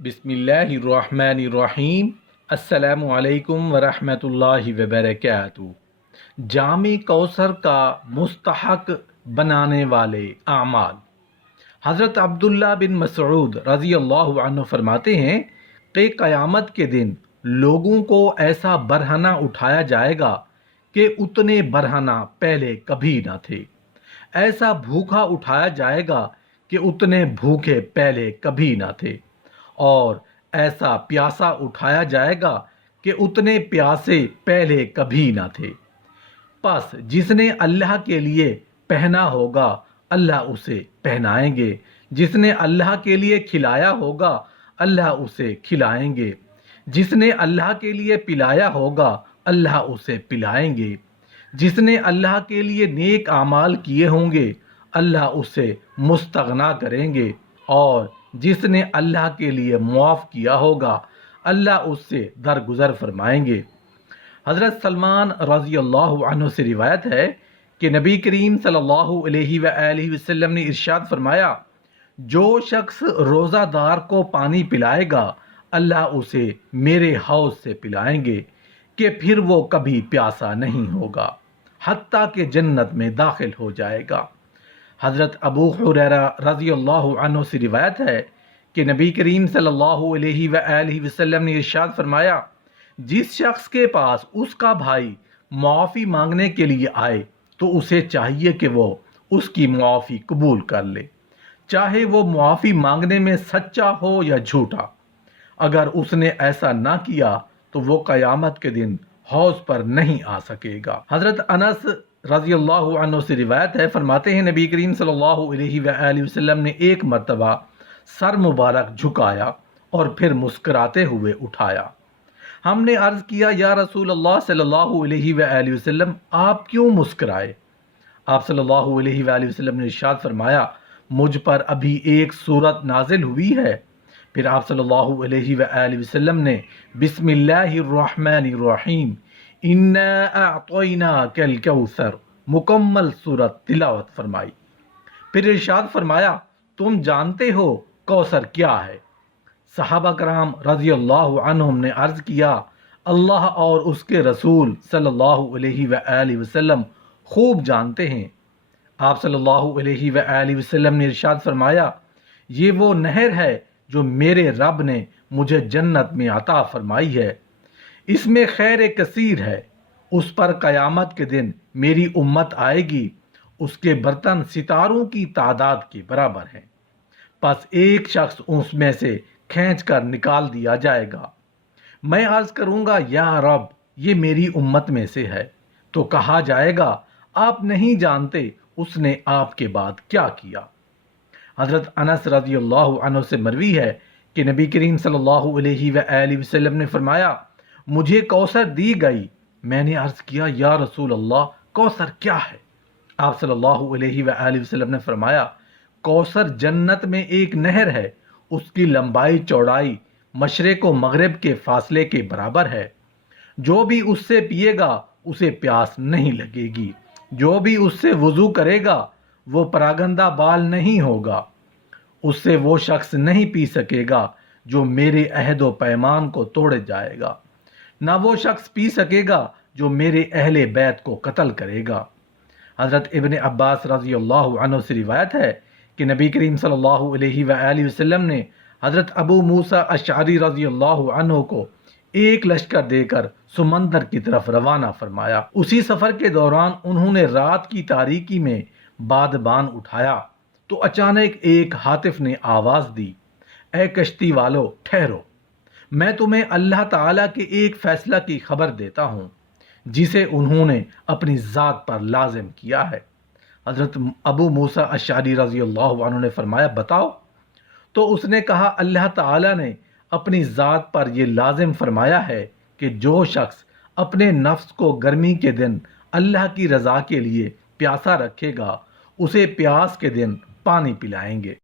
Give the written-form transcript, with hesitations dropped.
बिस्मिल्लाहिर्रहमानिर्रहीम। अस्सलामु अलैकुम वरहमतुल्लाहि वबरकातुहू। जामे कौसर का मुस्तहक बनाने वाले आमाल। हज़रत अब्दुल्ला बिन मसऊद रज़ी अल्लाहु अन्हु फरमाते हैं कि क़यामत के दिन लोगों को ऐसा बरहना उठाया जाएगा कि उतने बरहना पहले कभी न थे। ऐसा भूखा उठाया जाएगा कि उतने भूखे पहले कभी न थे। और ऐसा प्यासा उठाया जाएगा कि उतने प्यासे पहले कभी न थे। बस जिसने अल्लाह के लिए पहना होगा अल्लाह उसे पहनाएंगे, जिसने अल्लाह के लिए खिलाया होगा अल्लाह उसे खिलाएंगे, जिसने अल्लाह के लिए पिलाया होगा अल्लाह उसे पिलाएंगे, जिसने अल्लाह के लिए नेक आमाल किए होंगे अल्लाह उसे मुस्तगना करेंगे, और जिसने अल्लाह के लिए मुआफ़ किया होगा अल्लाह उससे दरगुजर फरमाएंगे। हज़रत सलमान रज़ी अल्लाहु अन्हु से रिवायत है कि नबी करीम सल्लल्लाहु अलैहि वसल्लम ने इरशाद फरमाया, जो शख्स रोज़ादार को पानी पिलाएगा अल्लाह उसे मेरे हौज़ से पिलाएंगे कि फिर वो कभी प्यासा नहीं होगा हत्ता कि जन्नत में दाखिल हो जाएगा। हज़रत अबू हुरैरा रज़ी अल्लाहु अन्हु से रिवायत है कि नबी करीम सल्लल्लाहु अलैहि वसल्लम ने इरशाद फरमाया, जिस शख्स के पास उसका भाई मुआफ़ी मांगने के लिए आए तो उसे चाहिए कि वो उसकी मुआफ़ी कबूल कर ले, चाहे वो मुआफ़ी मांगने में सच्चा हो या झूठा। अगर उसने ऐसा ना किया तो वो क़यामत के दिन हौज़ पर नहीं आ सकेगा। हज़रत अनस रज़ी अल्लाहु अन्हु से रिवायत है, फरमाते हैं नबी करीम सल्लल्लाहु अलैहि वसल्लम ने एक मर्तबा सर मुबारक झुकाया और फिर मुस्कुराते हुए उठाया। हमने अर्ज़ किया, या रसूल अल्लाह सल्लल्लाहु अलैहि वसल्लम, आप क्यों मुस्कुराए? आप सल्लल्लाहु अलैहि वसल्लम ने इरशाद फरमाया, मुझ पर अभी एक सूरत नाजिल हुई है। फिर आप सल्लल्लाहु अलैहि वसल्लम ने बिस्मिल्लाहिर्रहमानिर्रहीम इन्ना अअतैनाकल कौसर मुकम्मल सूरत तिलावत फरमाई। फिर इरशाद फरमाया, तुम जानते हो कौसर क्या है? सहाबा कराम रज़ी अल्लाहु अन्हुम ने अर्ज़ किया, अल्लाह और उसके रसूल सल्लल्लाहु अलैहि वसल्लम खूब जानते हैं। आप सल्लल्लाहु अलैहि वसल्लम ने इरशाद फरमाया, ये वो नहर है जो मेरे रब ने मुझे जन्नत में अता फरमाई है, इसमें खैर कसीर है। उस पर क़यामत के दिन मेरी उम्मत आएगी, उसके बर्तन सितारों की तादाद के बराबर हैं। बस एक शख्स उसमें से खींच कर निकाल दिया जाएगा। मैं अर्ज़ करूँगा, या रब, ये मेरी उम्मत में से है। तो कहा जाएगा, आप नहीं जानते उसने आपके बाद क्या किया। हज़रत अनस रज़ी अल्लाहु अन्हु से मरवी है कि नबी करीम सल्लल्लाहु अलैहि वसल्लम ने फरमाया, मुझे कौसर दी गई। मैंने अर्ज़ किया, या रसूल अल्लाह, कौसर क्या है? आप सल्लल्लाहु अलैहि वसल्लम ने फरमाया, कौसर जन्नत में एक नहर है, उसकी लंबाई चौड़ाई मशरिक़ व मग़रिब के फासले के बराबर है। जो भी उससे पिएगा उसे प्यास नहीं लगेगी, जो भी उससे वज़ू करेगा वो परागंदा बाल नहीं होगा। उससे वो शख्स नहीं पी सकेगा जो मेरे अहद व पैमान को तोड़े जाएगा, ना वो शख्स पी सकेगा जो मेरे अहले बैत को कत्ल करेगा। हज़रत इब्न अब्बास रज़ी अल्लाहु अन्हु से रिवायत है कि नबी करीम सल्लल्लाहु अलैहि वसल्लम ने हज़रत अबू मूसा अशअरी रज़ी अल्लाहु अन्हु को एक लश्कर देकर समंदर की तरफ रवाना फरमाया। उसी सफ़र के दौरान उन्होंने रात की तारीकी में बादबान उठाया तो अचानक एक हातिफ ने आवाज़ दी, ए कश्ती वालो ठहरो, मैं तुम्हें अल्लाह ताला के एक फ़ैसला की खबर देता हूँ जिसे उन्होंने अपनी ज़ात पर लाजिम किया है। हज़रत अबू मूसा अशअरी रज़ी अल्लाहु अन्हु ने फरमाया, बताओ। तो उसने कहा, अल्लाह ताला ने अपनी ज़ात पर यह लाजिम फरमाया है कि जो शख्स अपने नफ्स को गर्मी के दिन अल्लाह की रज़ा के लिए प्यासा रखेगा उसे प्यास के दिन पानी पिलाएंगे।